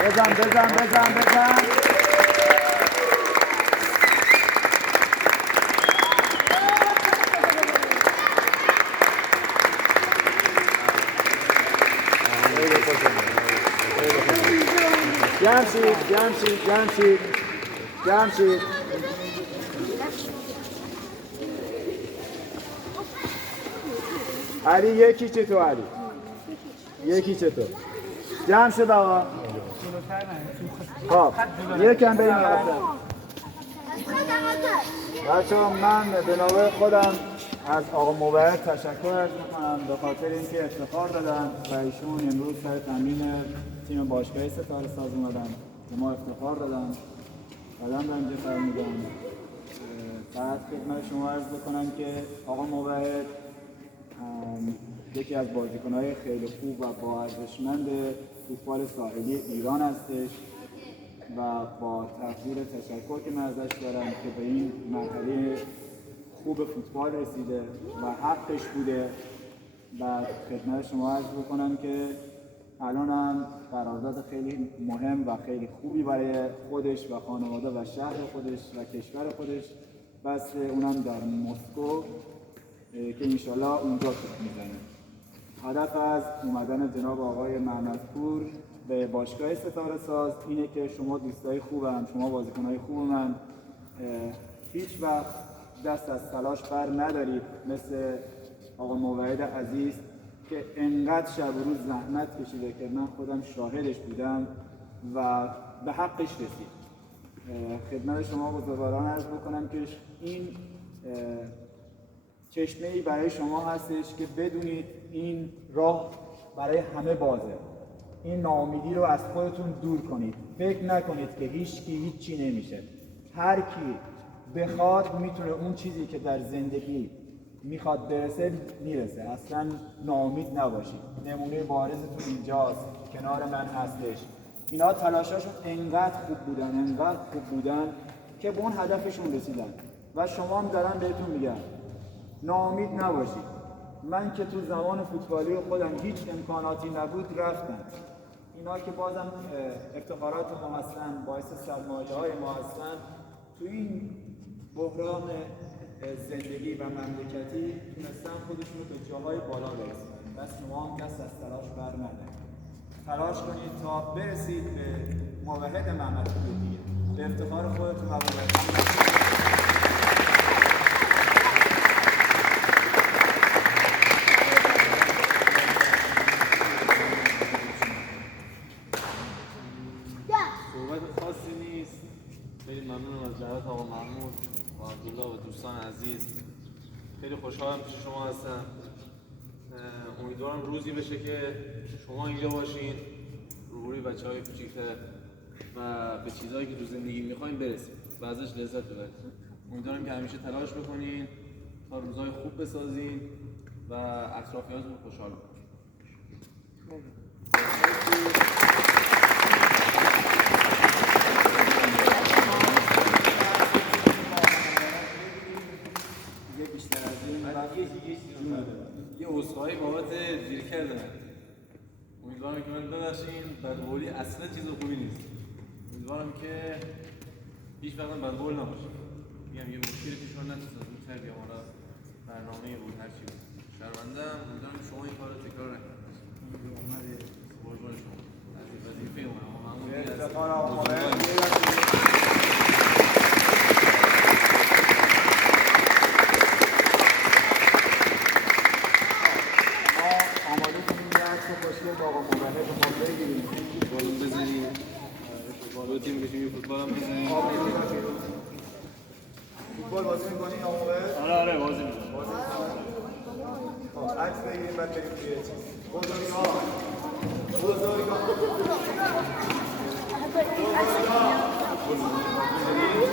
بزن. جمشید. علی یکی چطور علی؟ یکی چطور؟ جمع شد آقا. خب یکم بریم بچه ها. من به نوبه خودم از آقا موحد تشکر عرض میکنم به خاطر اینکه افتخار دادن و ایشون امروز سر تمرین تیم باشگاه ستاره ساز اومدن به ما افتخار دادن. بعداً من جسر میگم فقط خدمت شما عرض بکنم که آقا موحد یکی از بازیکن‌های خیلی خوب و با ارزشمند فوتبال ساحلی ایران هستش و با تقدیر تشکر که من ازش دارم که به این مرحله خوب فوتبال رسیده و حقش بوده. و خدمت شما عرض بکنم که الان هم قرارداد خیلی مهم و خیلی خوبی برای خودش و خانواده و شهر خودش و کشور خودش بسته، اونم در مسکو که انشالله اونجا توپ میزنه. هدف از اومدن جناب آقای محمدپور به باشگاه ستاره ساز اینه که شما دوستای خوبم، شما بازیکنای خوبم، هیچ وقت دست از تلاش بر ندارید مثل آقا موحد عزیز که انقدر شب و روز زحمت کشیده که من خودم شاهدش بودم و به حقش رسید. خدمت شما بزرگواران عرض بکنم که این چشمه‌ای برای شما هستش که بدونید این راه برای همه بازه. این ناامیدی رو از خودتون دور کنید. فکر نکنید که هیچی نمیشه. هر کی بخواد میتونه اون چیزی که در زندگی میخواد برسه میرسه. اصلا ناامید نباشید. نمونه بارزتون اینجاست، کنار من هستش. اینا تلاشاشون انقدر خوب بودن که به اون هدفشون رسیدن و شما هم دارن بهتون میگم ناامید نباشید. من که تو زمان فوتبالی خودم هیچ امکاناتی نبود رفتم. اینا که بازم افتخارات ما هستن، باعث سرمایه‌های ما هستن، تو این بحران زندگی و مملکتی تونستن خودشون رو به جاهای بالا برسونن. بس شما هم دست از تلاش بر ندارید. تلاش کنید تا برسید به موحد محمدپور دیگه. به افتخار خودتون و خیلی ممنونم از جهت آقا محمود و عبدالله و دوستان عزیز. خیلی خوشحالم پیش شما هستم. امیدوارم روزی بشه که شما اینجا باشین، روبروی بچه‌های کوچیک‌تر و به چیزهایی که تو زندگی می‌خواین برسید و ازش لذت ببرید. امیدوارم که همیشه تلاش بکنین تا روزهای خوب بسازین و اطرافیانتون خوشحال بکنین. یه عذرخواهی بابت دیر کردن. امیدوارم که من ببخشین. بدقولی اصلا چیز خوبی نیست. امیدوارم که هیچ وقت بدقول نباشه. میگم یه مشکلی پیش من نتونستم زودتر بیام، حالا برنامه بود هر چی بود. شرمنده‌ام. امیدوارم که شما این کارو تکرار نکنید. قربان شما. از وظیفه آقا موحد رو بگیریم. بالون بزنیم. بالون تیم بشیم یه فوتبال هم بزنیم. فوتبال بازی می‌کنی آقا موحد؟ آره بازی می‌کنم. عکس بگیریم بعد بریم توی چیز. بزرگا.